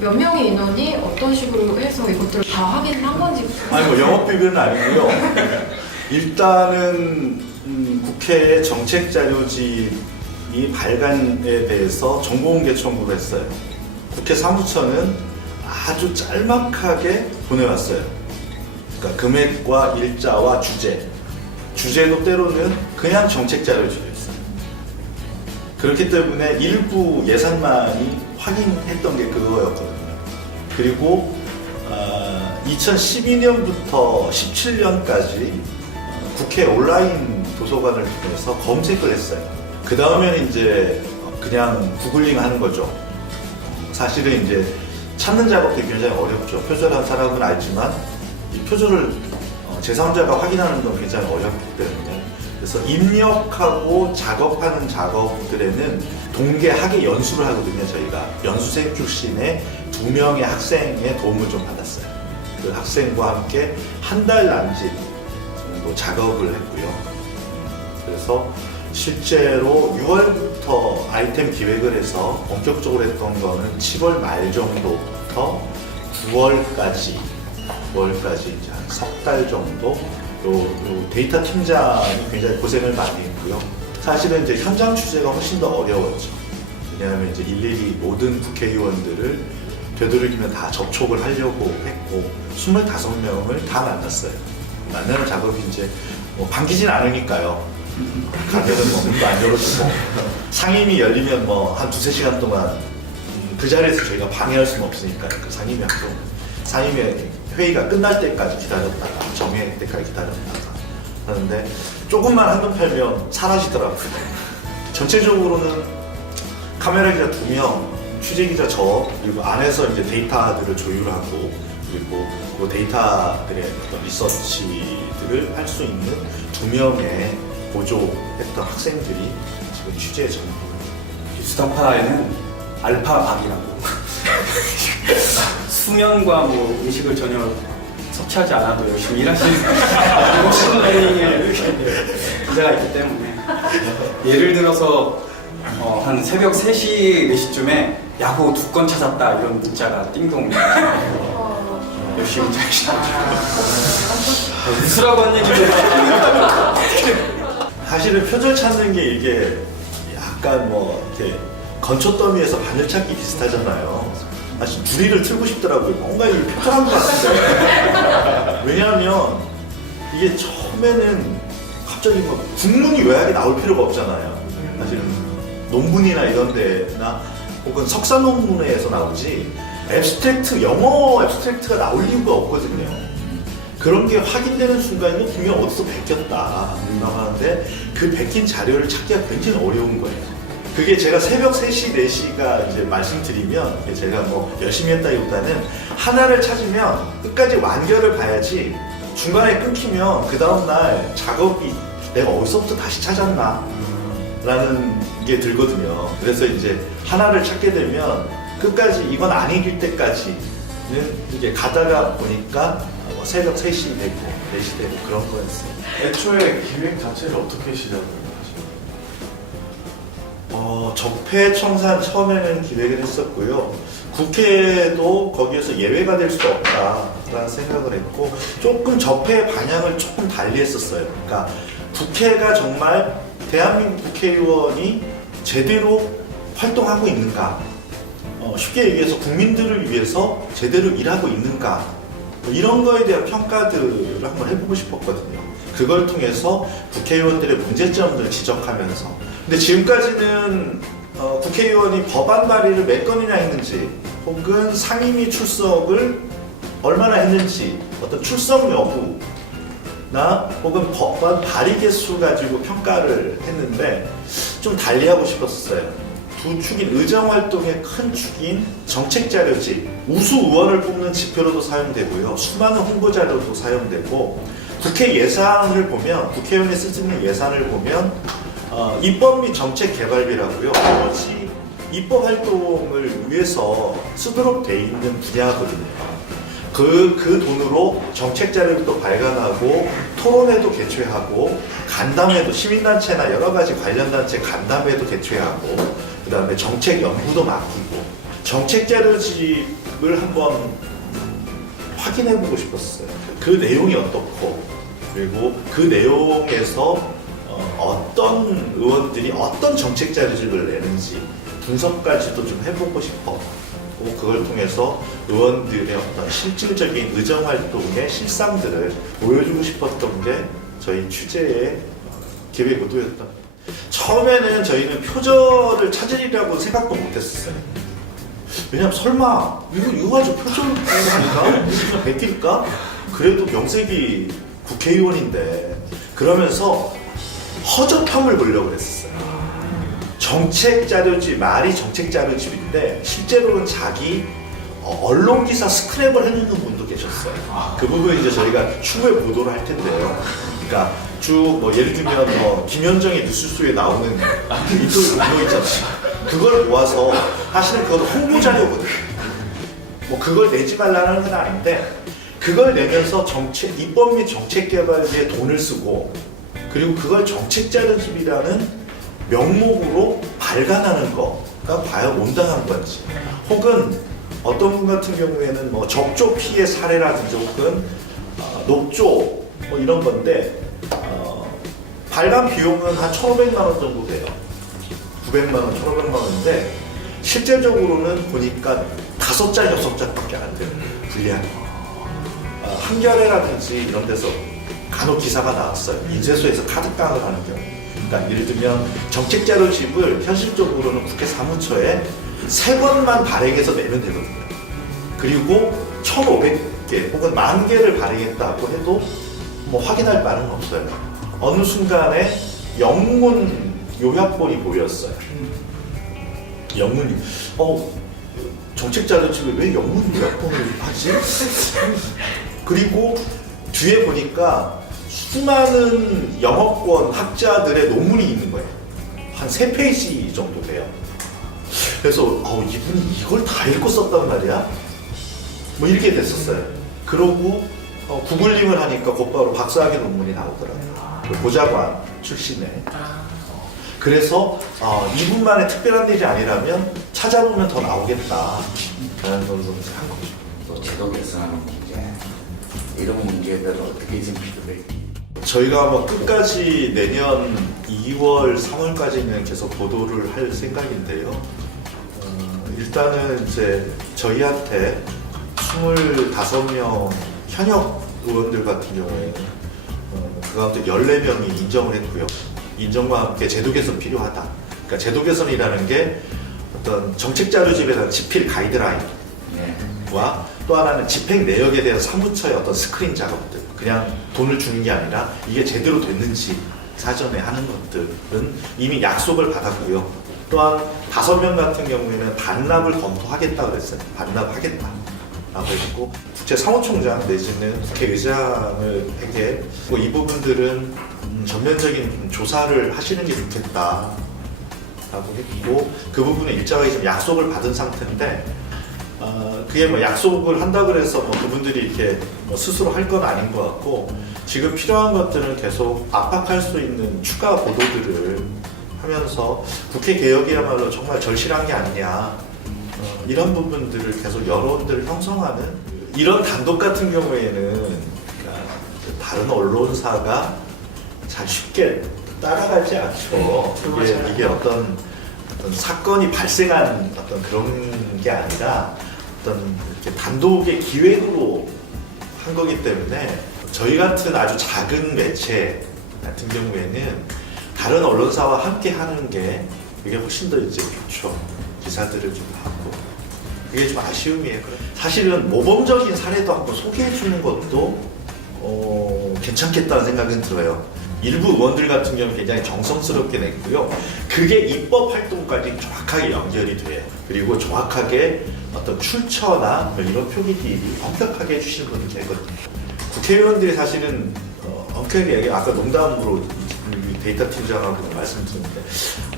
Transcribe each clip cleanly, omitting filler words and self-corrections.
몇 명의 인원이 어떤 식으로 해서 이것들을 다 확인을 한 건지. 아니 뭐 영업 비밀은 아니고요. 일단은 국회의 정책 자료집이 발간에 대해서 정보공개 청구를 했어요. 국회 사무처는 아주 짤막하게 보내왔어요. 그러니까 금액과 일자와 주제도 때로는 그냥 정책 자료집이었어요. 그렇기 때문에 일부 예산만이 확인했던 게 그거였거든요. 그리고 2012년부터 17년까지 국회 온라인 도서관을 통해서 검색을 했어요. 그 다음에는 이제 그냥 구글링 하는 거죠. 사실은 이제 찾는 작업이 굉장히 어렵죠. 표절한 사람은 알지만 이 표절을 제3자가 확인하는 건 굉장히 어렵기 때문에, 그래서 입력하고 작업하는 작업들에는 동계학예 연수를 하거든요. 저희가 연수생 출신의 2명의 학생의 도움을 좀 받았어요. 그 학생과 함께 한 달 남짓 정도 작업을 했고요. 그래서 실제로 6월부터 아이템 기획을 해서 본격적으로 했던 거는 7월 말 정도부터 9월까지 이제 한 석 달 정도 요 데이터 팀장이 굉장히 고생을 많이 했고요. 사실은 이제 현장 취재가 훨씬 더 어려웠죠. 왜냐하면 이제 일일이 모든 국회의원들을 되도록이면 다 접촉을 하려고 했고 25명을 다 만났어요. 만나는 작업이 이제 뭐 반기진 않으니까요. 가게는 뭐 문도 안 열어주고 상임위 열리면 뭐 한 2-3시간 동안 그 자리에서 저희가 방해할 수는 없으니까 그 상임위 회의가 끝날 때까지 기다렸다가 정회 때까지 기다렸다가 하는데 조금만 한눈 팔면 사라지더라고요. 전체적으로는 카메라 기자 2명, 취재 기자 저, 그리고 안에서 이제 데이터들을 조율하고 그리고 그 데이터들의 어떤 리서치들을 할 수 있는 2명의 보조했던 학생들이 지금 취재 전부. 뉴스타파에는 알파박이라고 수면과 뭐 음식을 전혀 섭취하지 않아도 열심히 일하시는 기자가 있기 때문에, 예를 들어서 한 새벽 3시, 4시쯤에 야구 2건 찾았다 이런 문자가 띵동 열심히 잘시죠. 웃으라고 한 얘기를 사실은 표절 찾는 게 이게 약간 뭐 이렇게 건초 더미에서 바늘 찾기 비슷하잖아요. 사실 주리를 틀고 싶더라고요. 뭔가 이게 표절한 것 같은데. 왜냐하면 이게 처음에는 갑자기 막 국문이 요약이 나올 필요가 없잖아요. 사실은 논문이나 이런 데나 혹은 석사 논문에서 나오지 앱스트랙트, 영어 앱스트랙트가 나올 이유가 없거든요. 그런 게 확인되는 순간에 분명 어디서 베꼈다 하는데 그 베낀 자료를 찾기가 굉장히 어려운 거예요. 그게 제가 새벽 3시, 4시가 이제 말씀드리면 제가 뭐 열심히 했다기보다는 하나를 찾으면 끝까지 완결을 봐야지 중간에 끊기면 그 다음날 작업이 내가 어디서부터 다시 찾았나 라는 게 들거든요. 그래서 이제 하나를 찾게 되면 끝까지 이건 아닐 때까지는 이게 가다가 보니까 새벽 3시 되고 4시 되고 그런 거였어요. 애초에 기획 자체를 어떻게 시작을 하시나요? 적폐청산 처음에는 기획을 했었고요. 국회도 거기에서 예외가 될 수 없다라는 생각을 했고 조금 적폐의 방향을 조금 달리 했었어요. 그러니까 국회가 정말 대한민국 국회의원이 제대로 활동하고 있는가, 쉽게 얘기해서 국민들을 위해서 제대로 일하고 있는가, 이런 거에 대한 평가들을 한번 해보고 싶었거든요. 그걸 통해서 국회의원들의 문제점들을 지적하면서. 근데 지금까지는 국회의원이 법안 발의를 몇 건이나 했는지 혹은 상임위 출석을 얼마나 했는지 어떤 출석 여부나 혹은 법안 발의 개수 가지고 평가를 했는데 좀 달리하고 싶었어요. 두 축인 의정활동의 큰 축인 정책자료집, 우수 의원을 뽑는 지표로도 사용되고요. 수많은 홍보자료도 사용되고 국회 예산을 보면, 국회의원이 쓰는 예산을 보면 입법 및 정책 개발비라고요. 나머지 입법 활동을 위해서 쓰도록 돼 있는 분야거든요. 그 돈으로 정책 자료도 발간하고 토론회도 개최하고 간담회도, 시민단체나 여러 가지 관련 단체 간담회도 개최하고 그 다음에 정책 연구도 맡기고 정책 자료집을 한번 확인해보고 싶었어요. 그 내용이 어떻고, 그리고 그 내용에서 어떤 의원들이 어떤 정책 자료집을 내는지 분석까지도 좀 해보고 싶어. 그걸 통해서 의원들의 어떤 실질적인 의정활동의 실상들을 보여주고 싶었던 게 저희 취재의 계획 의도였다. 처음에는 저희는 표절을 찾으리라고 생각도 못했었어요. 왜냐면 설마 이거 가지고 표절인가? 무슨 베낄까? 그래도 명색이 국회의원인데 그러면서 허접함을 보려고 했었어요. 정책 자료집, 말이 정책 자료집인데 실제로는 자기 언론 기사 스크랩을 해주는 분도 계셨어요. 그 부분 이제 저희가 추후에 보도를 할 텐데요. 그러니까 쭉 뭐 예를 들면 뭐 김현정의 뉴스쇼에 나오는 이거 있잖아요. 그걸 모아서 사실은 그것도 홍보 자료거든요. 뭐 그걸 내지 말라는 건 아닌데 그걸 내면서 정책 입법 및 정책 개발에 돈을 쓰고 그리고 그걸 정책 자료집이라는 명목으로 발간하는 거가 과연 온당한 건지, 혹은 어떤 분 같은 경우에는 뭐 적조 피해 사례라든지 혹은 녹조 뭐 이런 건데 발간 비용은 한 1,500만 원 정도 돼요. 900만 원, 1,500만 원인데 실제적으로는 보니까 5장, 6장밖에 안 되는 불리한 한겨레라든지 이런 데서 간혹 기사가 나왔어요. 인쇄소에서 카드깡을 하는 경우. 그러니까 예를 들면 정책 자료집을 현실적으로는 국회 사무처에 3번만 발행해서 내면 되거든요. 그리고 1,500개 혹은 10,000개를 발행했다고 해도 뭐 확인할 바는 없어요. 어느 순간에 영문 요약본이 보였어요. 영문이 정책 자료집에 왜 영문 요약본을 하지? 그리고 뒤에 보니까 수많은 영어권 학자들의 논문이 있는 거예요. 한 3페이지 정도 돼요. 그래서 이분이 이걸 다 읽고 썼단 말이야? 뭐 이렇게 됐었어요. 그러고 구글링을 하니까 곧바로 박사학위 논문이 나오더라고요. 그 보좌관 출신의. 그래서 이분만의 특별한 일이 아니라면 찾아보면 더 나오겠다라는 걸로 한 거죠. 또 제도 개선하는 문제, 이런 문제들을 어떻게 지금 피드백이? 저희가 아마 끝까지 내년 2월, 3월까지는 계속 보도를 할 생각인데요. 일단은 이제 저희한테 25명 현역 의원들 같은 경우에는 그 가운데 14명이 인정을 했고요. 인정과 함께 제도 개선 필요하다. 그러니까 제도 개선이라는 게 어떤 정책 자료집에 대한 집필 가이드라인과 또 하나는 집행 내역에 대한 사무처의 어떤 스크린 작업들, 그냥 돈을 주는 게 아니라 이게 제대로 됐는지 사전에 하는 것들은 이미 약속을 받았고요. 또한 5명 같은 경우에는 반납을 검토하겠다 그랬어요. 반납하겠다 라고 했고, 국회 사무총장 내지는 국회의장에게 이 부분들은 전면적인 조사를 하시는 게 좋겠다 라고 했고, 그 부분은 일정하게 좀 약속을 받은 상태인데, 그게 뭐 약속을 한다 그래서 뭐 그분들이 이렇게 뭐 스스로 할 건 아닌 것 같고, 지금 필요한 것들은 계속 압박할 수 있는 추가 보도들을 하면서 국회 개혁이야말로 정말 절실한 게 아니냐, 이런 부분들을 계속 여론들을 형성하는 이런 단독 같은 경우에는 다른 언론사가 잘 쉽게 따라가지 않죠. 이게 어떤 사건이 발생한 어떤 그런 게 아니라 어떤 이렇게 단독의 기획으로 한 거기 때문에 저희 같은 아주 작은 매체 같은 경우에는 다른 언론사와 함께 하는 게 이게 훨씬 더 이제 좋죠. 기사들을 좀 하고. 그게 좀 아쉬움이에요. 사실은 모범적인 사례도 한번 소개해 주는 것도 괜찮겠다는 생각은 들어요. 일부 의원들 같은 경우는 굉장히 정성스럽게 냈고요. 그게 입법 활동까지 정확하게 연결이 돼요. 그리고 정확하게 어떤 출처나 이런 표기들이 엄격하게 해주시는 분이 계거든요. 국회의원들이 사실은 엄격하게 아까 농담으로 데이터 팀장하고 말씀드렸는데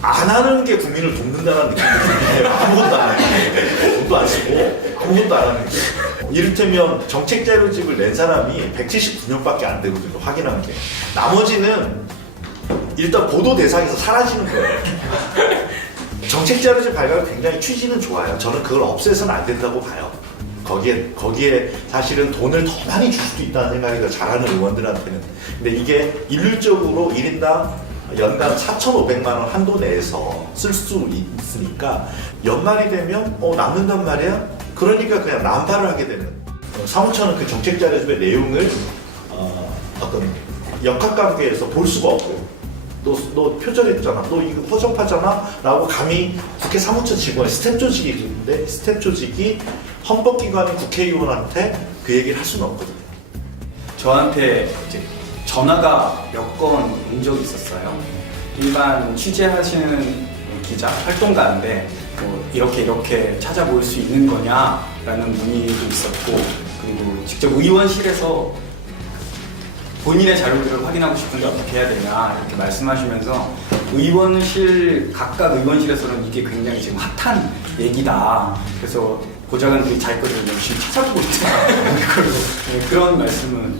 안 하는 게 국민을 돕는다는 느낌이 드는데 아무것도 안 하는 게 돈도 안 쓰고 아무것도 안 하는 게 이를테면 정책 자료집을 낸 사람이 179명밖에 안 되거든요. 확인한 게 나머지는 일단 보도 대상에서 사라지는 거예요. 정책 자료집 발간은 굉장히 취지는 좋아요. 저는 그걸 없애서는 안 된다고 봐요. 거기에 사실은 돈을 더 많이 줄 수도 있다는 생각이 더 잘하는 의원들한테는. 근데 이게 일률적으로 1인당 연간 4,500만 원 한도 내에서 쓸 수 있으니까 연말이 되면 남는단 말이야? 그러니까 그냥 남발을 하게 되는. 사무처는 그 정책 자료집의 내용을 어떤 역학관계에서 볼 수가 없고요. 너 표절했잖아. 너 이거 허접하잖아. 라고 감히 국회 사무처 직원의 스텝 조직이 있는데 스텝 조직이 헌법기관인 국회의원한테 그 얘기를 할 수는 없거든요. 저한테 이제 전화가 몇 건 온 적이 있었어요. 일반 취재하시는 기자, 활동가인데 뭐 이렇게 찾아볼 수 있는 거냐라는 문의도 있었고, 그리고 직접 의원실에서 본인의 자료들을 확인하고 싶은데 어떻게 해야 되냐 이렇게 말씀하시면서 각각 의원실에서는 이게 굉장히 지금 핫한 얘기다. 그래서 보좌관들이 자기 거를 열심히 찾아보고 있다. 그런 말씀은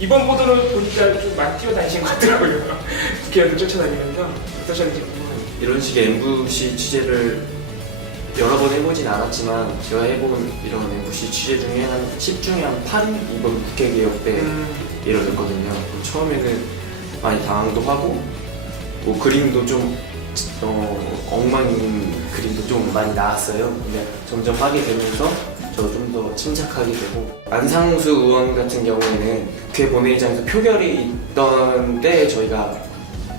이번 보도를 보니까 좀 많이 뛰어다니신 것 같더라고요. 국회의원들 쫓아다니면서 어떠셨는지 궁금해요. 이런 식의 MBC 취재를 여러 번 해보진 않았지만 제가 해본 이런 MBC 취재 중에 한 10중에 한 8이 이번 국회개혁 때 이뤄졌거든요. 처음에는 많이 당황도 하고 뭐 그림도 좀 엉망인 그림도 좀 많이 나왔어요. 근데 점점 하게 되면서 저 좀 더 침착하게 되고, 안상수 의원 같은 경우에는 국회 본회의장에서 표결이 있던 때에 저희가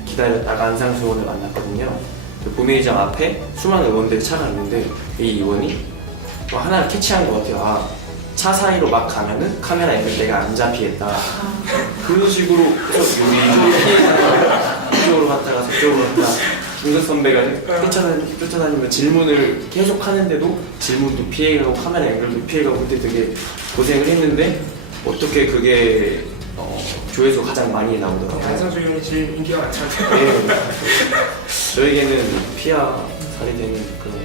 기다렸다가 안상수 의원을 만났거든요. 그 본회의장 앞에 수많은 의원들이 차가 있는데 이 의원이 하나를 캐치한 것 같아요. 차 사이로 막 가면은 카메라 앵글대가 안 잡히겠다. 그런 식으로 이쪽으로 갔다가 저쪽으로 갔다가 김근 선배가 쫓아다니면 질문을 계속 하는데도 질문도 피해가고 카메라 앵글도 피해가고 그때 되게 고생을 했는데 어떻게 그게 조회수 가장 많이 나오더라고요. 안상수 의원이 제일 인기가 많잖아요. 네. 저에게는 피하 살이 되는 그런